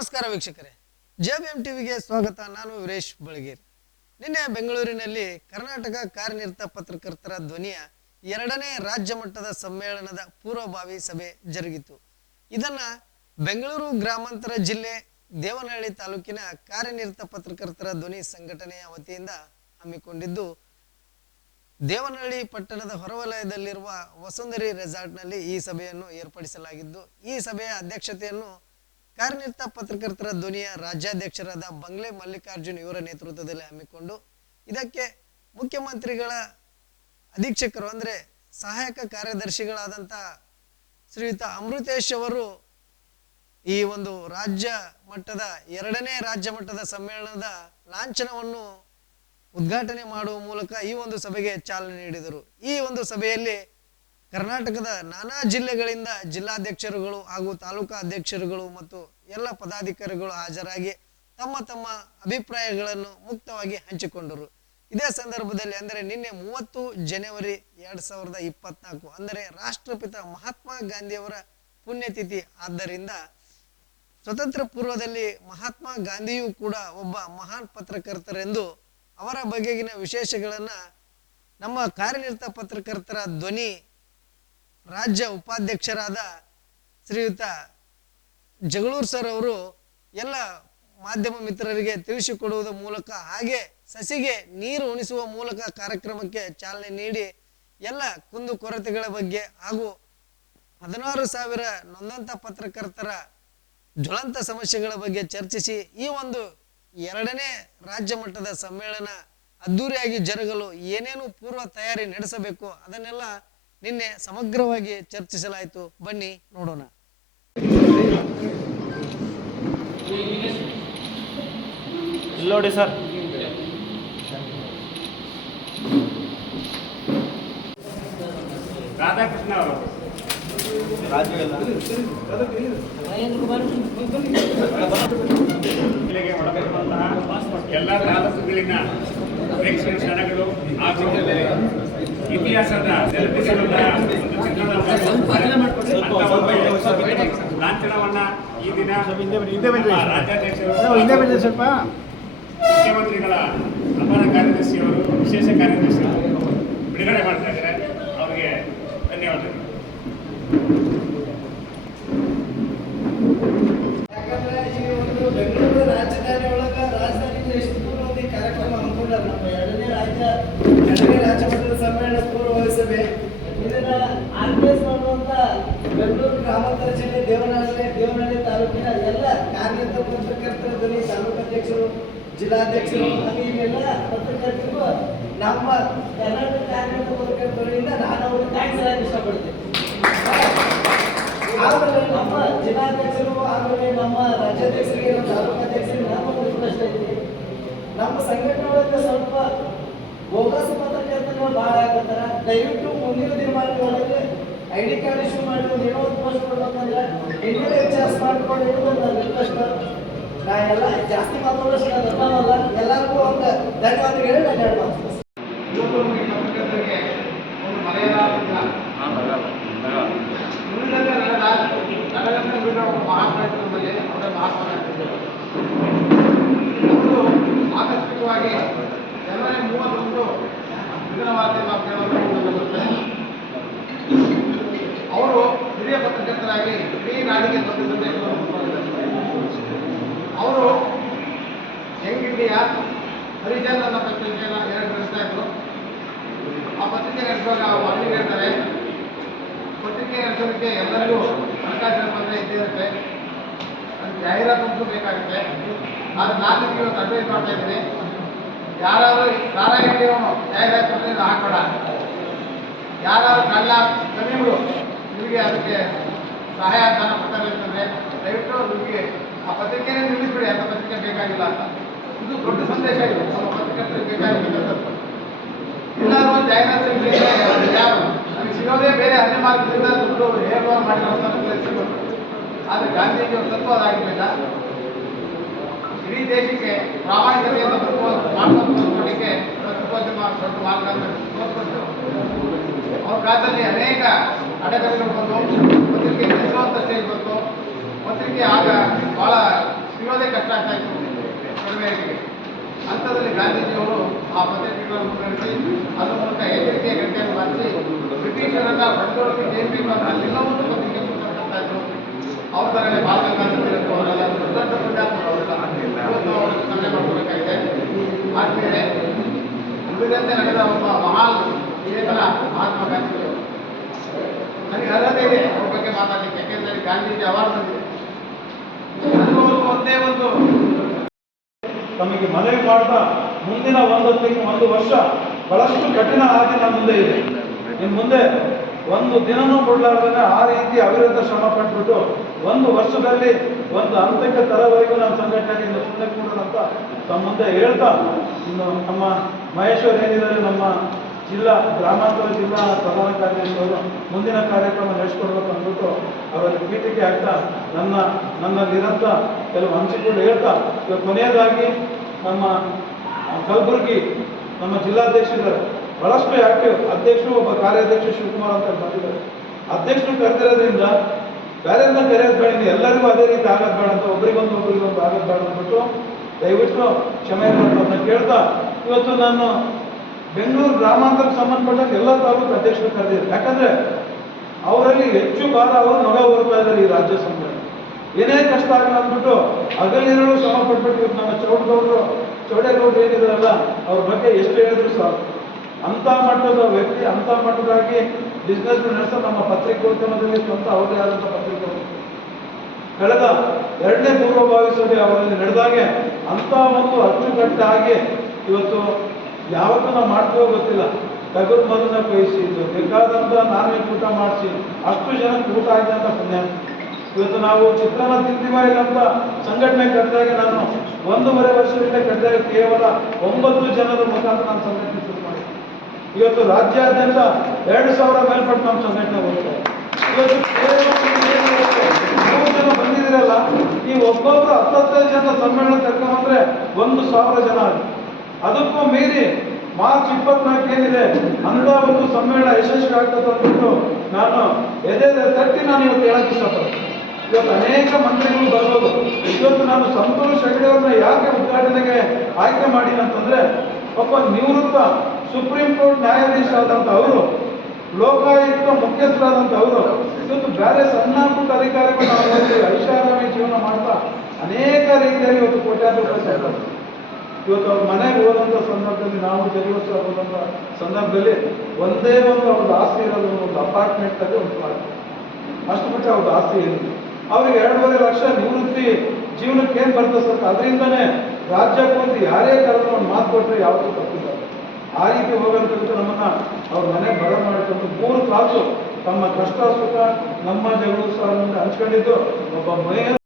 ನಮಸ್ಕಾರ ವೀಕ್ಷಕರೇ. ಜೆಬಿಎಂ ಟಿವಿಗೆ ಸ್ವಾಗತ. ನಾನು ವೀರೇಶ್ ಬಳಗೇರಿ. ನಿನ್ನೆ ಬೆಂಗಳೂರಿನಲ್ಲಿ ಕರ್ನಾಟಕ ಕಾರ್ಯನಿರತ ಪತ್ರಕರ್ತರ ಧ್ವನಿಯ ಎರಡನೇ ರಾಜ್ಯ ಮಟ್ಟದ ಸಮ್ಮೇಳನದ ಪೂರ್ವಭಾವಿ ಸಭೆ ಜರುಗಿತು. ಇದನ್ನ ಬೆಂಗಳೂರು ಗ್ರಾಮಾಂತರ ಜಿಲ್ಲೆ ದೇವನಹಳ್ಳಿ ತಾಲೂಕಿನ ಕಾರ್ಯನಿರತ ಪತ್ರಕರ್ತರ ಧ್ವನಿ ಸಂಘಟನೆಯ ವತಿಯಿಂದ ಹಮ್ಮಿಕೊಂಡಿದ್ದು, ದೇವನಹಳ್ಳಿ ಪಟ್ಟಣದ ಹೊರವಲಯದಲ್ಲಿರುವ ವಸುಂಧರಿ ರೆಸಾರ್ಟ್ನಲ್ಲಿ ಈ ಸಭೆಯನ್ನು ಏರ್ಪಡಿಸಲಾಗಿದ್ದು, ಈ ಸಭೆಯ ಅಧ್ಯಕ್ಷತೆಯನ್ನು ಕಾರ್ಯನಿರತ ಪತ್ರಕರ್ತರ ಧ್ವನಿಯ ರಾಜ್ಯಾಧ್ಯಕ್ಷರಾದ ಬಂಗ್ಲೆ ಮಲ್ಲಿಕಾರ್ಜುನ್ ಇವರ ನೇತೃತ್ವದಲ್ಲಿ ಹಮ್ಮಿಕೊಂಡು, ಇದಕ್ಕೆ ಮುಖ್ಯಮಂತ್ರಿಗಳ ಅಧೀಕ್ಷಕರು ಅಂದರೆ ಸಹಾಯಕ ಕಾರ್ಯದರ್ಶಿಗಳಾದಂಥ ಶ್ರೀಯುತ ಅಮೃತೇಶ್ ಅವರು ಈ ಒಂದು ರಾಜ್ಯ ಮಟ್ಟದ, ಎರಡನೇ ರಾಜ್ಯ ಮಟ್ಟದ ಸಮ್ಮೇಳನದ ಲಾಂಛನವನ್ನು ಉದ್ಘಾಟನೆ ಮಾಡುವ ಮೂಲಕ ಈ ಒಂದು ಸಭೆಗೆ ಚಾಲನೆ ನೀಡಿದರು. ಈ ಒಂದು ಸಭೆಯಲ್ಲಿ ಕರ್ನಾಟಕದ ನಾನಾ ಜಿಲ್ಲೆಗಳಿಂದ ಜಿಲ್ಲಾಧ್ಯಕ್ಷರುಗಳು ಹಾಗೂ ತಾಲೂಕಾ ಅಧ್ಯಕ್ಷರುಗಳು ಮತ್ತು ಎಲ್ಲ ಪದಾಧಿಕಾರಿಗಳು ಹಾಜರಾಗಿ ತಮ್ಮ ತಮ್ಮ ಅಭಿಪ್ರಾಯಗಳನ್ನು ಮುಕ್ತವಾಗಿ ಹಂಚಿಕೊಂಡರು. ಇದೇ ಸಂದರ್ಭದಲ್ಲಿ ಅಂದರೆ ನಿನ್ನೆ ಮೂವತ್ತು ಜನವರಿ ಎರಡ್ ಸಾವಿರದ ಇಪ್ಪತ್ನಾಲ್ಕು, ಅಂದರೆ ರಾಷ್ಟ್ರಪಿತ ಮಹಾತ್ಮ ಗಾಂಧಿಯವರ ಪುಣ್ಯತಿಥಿ. ಆದ್ದರಿಂದ ಸ್ವತಂತ್ರ ಪೂರ್ವದಲ್ಲಿ ಮಹಾತ್ಮ ಗಾಂಧಿಯೂ ಕೂಡ ಒಬ್ಬ ಮಹಾನ್ ಪತ್ರಕರ್ತರೆಂದು ಅವರ ಬಗೆಗಿನ ವಿಶೇಷಗಳನ್ನ ನಮ್ಮ ಕಾರ್ಯನಿರತ ಪತ್ರಕರ್ತರ ಧ್ವನಿ ರಾಜ್ಯ ಉಪಾಧ್ಯಕ್ಷರಾದ ಶ್ರೀಯುತ ಜಗಳೂರು ಸರ್ ಅವರು ಎಲ್ಲ ಮಾಧ್ಯಮ ಮಿತ್ರರಿಗೆ ತಿಳಿಸಿಕೊಡುವುದರ ಮೂಲಕ ಹಾಗೆ ಸಸಿಗೆ ನೀರು ಉಣಿಸುವ ಮೂಲಕ ಕಾರ್ಯಕ್ರಮಕ್ಕೆ ಚಾಲನೆ ನೀಡಿ ಎಲ್ಲ ಕುಂದು ಕೊರತೆಗಳ ಬಗ್ಗೆ ಹಾಗೂ ಹದಿನಾರು ಸಾವಿರ ನೊಂದಂತ ಪತ್ರಕರ್ತರ ಜ್ವಲಂತ ಸಮಸ್ಯೆಗಳ ಬಗ್ಗೆ ಚರ್ಚಿಸಿ ಈ ಒಂದು ಎರಡನೇ ರಾಜ್ಯ ಮಟ್ಟದ ಸಮ್ಮೇಳನ ಅದ್ದೂರಿಯಾಗಿ ಜರುಗಲು ಏನೇನು ಪೂರ್ವ ತಯಾರಿ ನಡೆಸಬೇಕು ಅದನ್ನೆಲ್ಲ ನಿನ್ನೆ ಸಮಗ್ರವಾಗಿ ಚರ್ಚಿಸಲಾಯಿತು. ಬನ್ನಿ ನೋಡೋಣ. ನೋಡಿ ಸರ್. ರಾಧಾಕೃಷ್ಣ ಅವರು. ಎಲ್ಲ ತಾಲೂಕುಗಳಿಂದ ಒಳಪಡುವಂತಹ ಎಲ್ಲ ತಾಲೂಕುಗಳಿನ ಜಿಲ್ಲೆಯಲ್ಲಿ ಕ್ಷಣಗಳು ಇತಿಹಾಸದ ಒಂದು ಲಾಂಛನವನ್ನ ಈ ದಿನ ರಾಜ್ಯಾಧ್ಯಕ್ಷ ರಾಜ್ಯಾಧ್ಯಕ್ಷರು ಸ್ವಲ್ಪ. ಮುಖ್ಯಮಂತ್ರಿಗಳ ಕಾರ್ಯದರ್ಶಿ ಅವರು ವಿಶೇಷ ಕಾರ್ಯದರ್ಶಿಯವರು ಬಿಡುಗಡೆ ಮಾಡ್ತಾ ಇದ್ದಾರೆ. ಅವರಿಗೆ ಧನ್ಯವಾದಗಳು. ರಾಜಧಾನಿ ಒಳಗ ರಾಜಧಾನಿ ಎಷ್ಟು ಒಂದು ಕಾರ್ಯಕ್ರಮ ಎರಡನೇ ರಾಜ್ಯ ಮಟ್ಟದ ಸಮ್ಮೇಳನ ಇದನ್ನ ಆರ್ಗನೈಸ್ ಬೆಂಗಳೂರು ಗ್ರಾಮಾಂತರ ಜಿಲ್ಲೆ ದೇವನಹಳ್ಳಿ ದೇವನಹಳ್ಳಿ ತಾಲೂಕಿನ ಎಲ್ಲ ಕಾರ್ಯನಿರತ ಪತ್ರಕರ್ತರ ಧ್ವನಿ ತಾಲೂಕು ಅಧ್ಯಕ್ಷರು ಜಿಲ್ಲಾಧ್ಯಕ್ಷರು, ಹಾಗೆ ಇವೆಲ್ಲ ಪತ್ರಕರ್ತರು ನಮ್ಮ ಕರ್ನಾಟಕ ಕಾರ್ಯನಿರತ ನಾನು ಅವ್ರಿಗೆ ಥ್ಯಾಂಕ್ಸ್ ಹೇಳಕ್ ಇಷ್ಟಪಡ್ತೀನಿ. ನಮ್ಮ ಜಿಲ್ಲಾಧ್ಯಕ್ಷರು ಆಮೇಲೆ ನಮ್ಮ ನಮ್ಮ ಒಂದು ಪ್ರಶ್ನೆ ಐತಿ ನಮ್ಮ ಸಂಘಟನೆ ಒಳಗೆ ಸ್ವಲ್ಪ ಬೋಗಸ್ ದಯವಿಟ್ಟು ಮುಂದಿನ ದಿನಮಾನಗಳಲ್ಲಿ ಐ ಡಿ ಕಾರ್ಡ್ ಇಶ್ಯೂ ಮಾಡಿ ಏನೋ ಒಂದು ಪೋಸ್ಟ್ ಕೊಡ್ಬೇಕಂದ್ರೆ ಇನ್ನೂ ಚಾರ್ಜ್ ಮಾಡ್ಕೊಂಡು ನನ್ನ ರಿಕ್ವೆಸ್ಟ್ ನಾ ಎಲ್ಲ ಜಾಸ್ತಿ ಮಾತಾಡೋಷ್ಟು ನಾನು ಅಲ್ಲ ಎಲ್ಲರಿಗೂ ಒಂದು ಧನ್ಯವಾದಗಳು. ನಾನು ಎರಡು ಮಾತು ಯುವಕರಿಗೆ ಪತ್ರಕರ್ತರಿಗೆ ಒಂದು ಮರೆಯಲಾದ ದಿನ ಮುಂದಿನ ನಗರದಿಂದ ಬಿಟ್ಟ ಒಬ್ಬ ಮಹಾತ್ಮ ಇದ್ರು ನಮ್ಮಲ್ಲಿ ಅವರೇ ಮಹಾತ್ಮ ಗಾಂಧೀಜಿಯವರು. ಅವರು ಆಕಸ್ಮಿಕವಾಗಿ ಜನವರಿ ಮೂವತ್ತೊಂದು ದಿನವಾದ ನಾವು ಕೇಳೋದು ನಮಗೆ ಬರುತ್ತೆ ಅವರು ಹಿರಿಯ ಪತ್ರಕರ್ತರಾಗಿ ಇಡೀ ನಾಡಿಗೆ ದೊಡ್ಡ ಸಂದೇಶವನ್ನು ಅವರು ಇಂಡಿಯಾ ಹರಿಜನ್ ಅನ್ನೋ ಪತ್ರಿಕೆಯನ್ನು ಎರಡು ನಡೆಸ್ತಾ ಇದ್ರು ಆ ಪತ್ರಿಕೆ ನಡೆಸುವಾಗ ಅವರು ಹೇಳ್ತಾರೆ ಪತ್ರಿಕೆ ನಡೆಸೋದಕ್ಕೆ ಎಲ್ಲರಿಗೂ ಹಣಕಾಸಿನ ತೊಂದರೆ ಇದ್ದಿರುತ್ತೆ ಅದು ಜಾಹೀರಾತು ಬೇಕಾಗುತ್ತೆ. ಅದು ನಾನು ಇವತ್ತು ಅಡ್ವೈಸ್ ಮಾಡ್ತಾ ಇದ್ದೀನಿ, ಯಾರಾದರೂ ಸಾರಾಯಿ ಅಂಗಡಿಯವನು ಜಾಹೀರಾತು ಹಾಕೋಣ ಯಾರಾದರೂ ಕಳ್ಳ ಕವಿಗಳು ನಿಮಗೆ ಅದಕ್ಕೆ ಸಹಾಯ ಧನ ಕೊಡ್ತಾರೆ ದಯವಿಟ್ಟು ನಿಮಗೆ ಆ ಪತ್ರಿಕೆನೇ ನಿಲ್ಲಿಸ್ಬಿಡಿ, ಅಂತ ಪತ್ರಿಕೆ ಬೇಕಾಗಿಲ್ಲ ಅಂತ. ಇದು ದೊಡ್ಡ ಸಂದೇಶ ಇದು. ನಮ್ಮ ಪತ್ರಿಕೆ ಬೇಕಾಗಿಲ್ಲ ಎಲ್ಲರೂ ಜಾಹೀರಾತು ಯಾರು? ನಮಗೆ ಸಿಗೋದೇ ಬೇರೆ ಮಾರ್ಗದಿಂದ ದುಡ್ಡು ಹೇಳುವ ಮಾಡಿರುವಂಥ ಸಿಗೋದು. ಆದರೆ ಗಾಂಧೀಜಿ ಅವ್ರ ತತ್ವ ಅದಾಗಿರಲಿಲ್ಲ ಇಡೀ ದೇಶಕ್ಕೆ ಪ್ರಾಮಾಣಿಕತೆಯಿಂದ ತತ್ವ ಮಾಡ್ಕೊಂಡು ಕೊಡಲಿಕ್ಕೆ ತತ್ವೋದ್ಯಮ ದೊಡ್ಡ ಮಾರ್ಗ ಅಂತ ತೋರ್ಸ್ಕೊಟ್ರು ಅವ್ರ ಕಾಲದಲ್ಲಿ ಅನೇಕ ಅಡೆತಡೆಗಳು ಬಂದು ಪತ್ರಿಕೆ ಇರಬೇಕು ಪತ್ರಿಕೆ ಆಗ ಬಹಳ ಸಿಗೋದೇ ಕಷ್ಟ ಆಗ್ತಾ ಇತ್ತು ಕಡಿಮೆ ಅಂಥದ್ರಲ್ಲಿ ಗಾಂಧೀಜಿಯವರು ಆ ಪತ್ರಿಕೆಗಳನ್ನು ಮುನ್ನಡೆಸಿ, ಅದರ ಮೂಲಕ ಎಚ್ಚರಿಕೆಯ ಗಂಟೆಯನ್ನು ಮಾಡಿಸಿ ಬ್ರಿಟಿಷರನ್ನ ಬಂಡೋಳಿಗೆ ಜೇಪಿ ಬಂದ ಅಲ್ಲಿನ ಒಂದು ಪತ್ರಿಕೆ ಇದ್ರು ಅವ್ರ ಥರನೇ ಬಾಲಗಂಗಾಧರ ತಿಲಕ್ ಅವರೆಲ್ಲ ದೊಡ್ಡ ದೊಡ್ಡ ಅವರೆಲ್ಲ ಆದ್ಮೇಲೆ ಉಳಿದಂತೆ ನಡೆದ ಒಬ್ಬ ಮಹಾನ್ ಕೇವಲ ಮಹಾತ್ಮ ಗಾಂಧಿ ನನಗೆ ಅರ್ಹತೆ ಇದೆ. ಯಾಕೆಂದರೆ ಗಾಂಧೀಜಿ ಒಂದೇ ಒಂದು. ತಮಗೆ ಮನವಿ ಮಾಡ್ತಾ ಮುಂದಿನ ಒಂದು ತಿಂಗಳು ಒಂದು ವರ್ಷ ಬಹಳಷ್ಟು ಕಠಿಣ ಹಾದಿ ನಮ್ಮ ಮುಂದೆ ಇದೆ. ಇನ್ನು ಮುಂದೆ ಒಂದು ದಿನನೂ ಕೊಡಲಾರ್ದೇ ಆ ರೀತಿ ಅವಿರತ ಶ್ರಮ ಪಟ್ಬಿಟ್ಟು ಒಂದು ವರ್ಷದಲ್ಲಿ ಒಂದು ಹಂತಕ್ಕೆ ತರವರೆಗೂ ನಮ್ಮ ಸಂಘಟನೆಯಿಂದ ಸುಮ್ಮನೆ ಕೂಡಂತ ತಮ್ಮ ಮುಂದೆ ಹೇಳ್ತಾ ಇನ್ನು ನಮ್ಮ ಮಹೇಶ್ವರ್ ಏನಿದ್ದಾರೆ, ನಮ್ಮ ಜಿಲ್ಲಾ ಗ್ರಾಮಾಂತರ ಜಿಲ್ಲಾ ಪ್ರಧಾನ ಕಾರ್ಯದರ್ಶಿ ಅವರು ಮುಂದಿನ ಕಾರ್ಯಕ್ರಮ ನಡೆಸ್ಕೊಡ್ಬೇಕು ಅವರಲ್ಲಿ ಪೀಠಿಕೆ ಆಗ್ತಾ ನನ್ನ ನಿರಂತರ ಕೆಲವು ಹಂಚಿಕೊಂಡು ಹೇಳ್ತಾ, ಇವತ್ತು ಕೊನೆಯದಾಗಿ ನಮ್ಮ ಕಲಬುರಗಿ ನಮ್ಮ ಜಿಲ್ಲಾಧ್ಯಕ್ಷರು ಬಹಳಷ್ಟು ಆಕ್ಟಿವ್ ಅಧ್ಯಕ್ಷರು ಒಬ್ಬ ಕಾರ್ಯಾಧ್ಯಕ್ಷ ಶಿವಕುಮಾರ್ ಅಂತ ಬಂದಿದ್ದಾರೆ. ಅಧ್ಯಕ್ಷರು ಕರೆದಿರೋದ್ರಿಂದ ಬೇರೆ ಕರೆಯೋದು ಬೇಡ ಎಲ್ಲರಿಗೂ ಅದೇ ರೀತಿ ಆಗೋದು ಬೇಡ ಅಂತ ಒಬ್ರಿಗೊಂದು ಒಬ್ರಿಗೊಂದು ಆಗೋದು ಬೇಡ ಅಂದ್ಬಿಟ್ಟು ದಯವಿಟ್ಟು ಕ್ಷಮೆ ಅಂತ ಕೇಳ್ತಾ, ಇವತ್ತು ನಾನು ಬೆಂಗಳೂರು ಗ್ರಾಮಾಂತರಕ್ಕೆ ಸಂಬಂಧಪಟ್ಟಂಗೆ ಎಲ್ಲ ತಾಲೂಕು ಅಧ್ಯಕ್ಷರು ಕರೆದಿದ್ದಾರೆ. ಯಾಕಂದ್ರೆ ಅವರಲ್ಲಿ ಹೆಚ್ಚು ಭಾರ ಅವರು ನೊಗ ಹೊರ್ತಾ ಇದ್ದಾರೆ ಈ ರಾಜ್ಯ ಸಂಘಟನೆ ಏನೇ ಕಷ್ಟ ಆಗಲ್ಲ ಅಂದ್ಬಿಟ್ಟು ಅಗಲಿರಲು ಶ್ರಮ ಪಟ್ಬಿಟ್ಟು ನಮ್ಮ ಚೌಡಗೌಡರು, ಚೌಡೇಗೌಡರು ಏನಿದ್ರಲ್ಲ, ಅವ್ರ ಬಗ್ಗೆ ಎಷ್ಟು ಹೇಳಿದ್ರು ಸಾಕು. ಅಂಥ ಮಟ್ಟದ ವ್ಯಕ್ತಿ ಅಂತ ಮಟ್ಟದಾಗಿ ಬಿಸ್ನೆಸ್ ನಡೆಸೋ ನಮ್ಮ ಪತ್ರಿಕೋದ್ಯಮದಲ್ಲಿ ಸ್ವಂತ ಅವರೇ ಆದಂಥ ಪತ್ರಿಕೋದ್ಯಮ. ಕಳೆದ ಎರಡನೇ ಪೂರ್ವಭಾವಿ ಸಭೆ ಅವರಲ್ಲಿ ನಡೆದಾಗೆ ಅಂತ ಒಂದು ಅಚ್ಚುಕಟ್ಟಾಗಿ ಇವತ್ತು ಯಾವತ್ತೂ ನಾವು ಮಾಡ್ಕೋ ಗೊತ್ತಿಲ್ಲ. ಟಗರು ಮಗನ ಕೈಸಿ ಬೇಕಾದಂಥ ನಾನೇ ಊಟ ಮಾಡಿಸಿ. ಅಷ್ಟು ಜನಕ್ಕೆ ಊಟ ಆಗಿದೆ ಅಂತ ಪುಣ್ಯ. ಇವತ್ತು ನಾವು ಚಿತ್ರಾನ್ನ ತಿಂತೀವ ಇಲ್ಲ ಅಂತ ಸಂಘಟನೆ ಕಟ್ಟಿದಾಗ ನಾನು ಒಂದೂವರೆ ವರ್ಷದಿಂದ ಕಟ್ಟಿದಾಗ ಕೇವಲ ಒಂಬತ್ತು ಜನರ ಮುಖಾಂತರ ನಾನು ಸಂಘಟನೆ ಶುರು ಮಾಡಿದೆ. ಇವತ್ತು ರಾಜ್ಯಾದ್ಯಂತ ಎರಡು ಸಾವಿರ ಮೇಲ್ಪಟ್ಟು ನಮ್ಮ ಸಂಘಟನೆ ಹೋಗ್ತಾ ಇವತ್ತು ಕೇವಲ ಮೂರು ಜನ ಬಂದಿದ್ದೀರಲ್ಲ, ಈ ಒಬ್ಬೊಬ್ರು ಹತ್ತತ್ತೈದು ಜನ ಸಮ್ಮೇಳನ ಕರ್ಕೊಂಡ್ಬಂದ್ರೆ ಒಂದು ಸಾವಿರ ಜನ ಆಗಿದೆ ಅದಕ್ಕೂ ಮೀರಿ ಮಾರ್ಚ್ ಇಪ್ಪತ್ನಾಲ್ಕು ಏನಿದೆ ಅಂತ ಒಂದು ಸಮ್ಮೇಳನ ಯಶಸ್ವಿ ಆಗ್ತದೆ ಅಂದ್ಬಿಟ್ಟು ನಾನು ಎದೆ ತಟ್ಟಿ ನಾನು ಇವತ್ತು ಹೇಳಕ್ಕೆ ಇಷ್ಟಪಡ್ತೀನಿ. ಇವತ್ತು ಅನೇಕ ಮಂತ್ರಿಗಳು ಬರ್ಬೋದು. ಇವತ್ತು ನಾನು ಸಂತೋಷ್ ಹೆಗಡೆ ಅವ್ರನ್ನ ಯಾಕೆ ಉದ್ಘಾಟನೆಗೆ ಆಯ್ಕೆ ಮಾಡೀನಿ ಅಂತಂದ್ರೆ ಒಬ್ಬ ನಿವೃತ್ತ ಸುಪ್ರೀಂ ಕೋರ್ಟ್ ನ್ಯಾಯಾಧೀಶ ಆದಂತ ಅವರು, ಲೋಕಾಯುಕ್ತ ಮುಖ್ಯಸ್ಥರಾದಂಥ ಅವರು, ಇವತ್ತು ಬೇರೆ ಸಣ್ಣ ಪುಟ್ಟ ಅಧಿಕಾರಿಗಳು ನಾವು ಐಷಾರಾಮಿ ಜೀವನ ಮಾಡ್ತಾ ಅನೇಕ ರೀತಿಯಲ್ಲಿ ಇವತ್ತು ಸೇರ್ತಾರೆ ಇವತ್ತು ಅವ್ರ ಮನೆಗೆ ಹೋದಂಥ ಸಂದರ್ಭದಲ್ಲಿ ನಾವು ಜನಿವರ್ಷ ಹೋದಂಥ ಸಂದರ್ಭದಲ್ಲಿ ಒಂದೇ ಒಂದು ಅವ್ರದ್ದು ಆಸ್ತಿ ಇರೋದು ಒಂದು ಅಪಾರ್ಟ್ಮೆಂಟಲ್ಲಿ ಒಂದು ಫ್ಲಾಟ್ ಅಷ್ಟು ಬಿಟ್ಟು ಅವ್ರದ್ದು ಆಸ್ತಿ ಏನಿದೆ ಅವ್ರಿಗೆ ಎರಡೂವರೆ ಲಕ್ಷ ನಿವೃತ್ತಿ ಜೀವನಕ್ಕೆ ಏನು ಬರ್ತದೆ ಸರ್? ಅದರಿಂದನೇ ರಾಜ್ಯ ಯಾರೇ ಕರೆದು ಒಂದು ಮಾತು ಕೊಟ್ಟರೆ ಯಾವತ್ತೂ ತಪ್ಪಿಲ್ಲ. ಆ ರೀತಿ ಹೋಗಂತ ನಮ್ಮನ್ನ ಅವ್ರ ಮನೆ ಬರ ಮಾಡಿಕೊಂಡು ಮೂರು ತಾಸು ತಮ್ಮ ಕಷ್ಟ ಸುಖ, ನಮ್ಮ ಜಗಳ ಸಹ ಹಂಚ್ಕೊಂಡಿದ್ದು ಒಬ್ಬ ಮಹಿಳೆ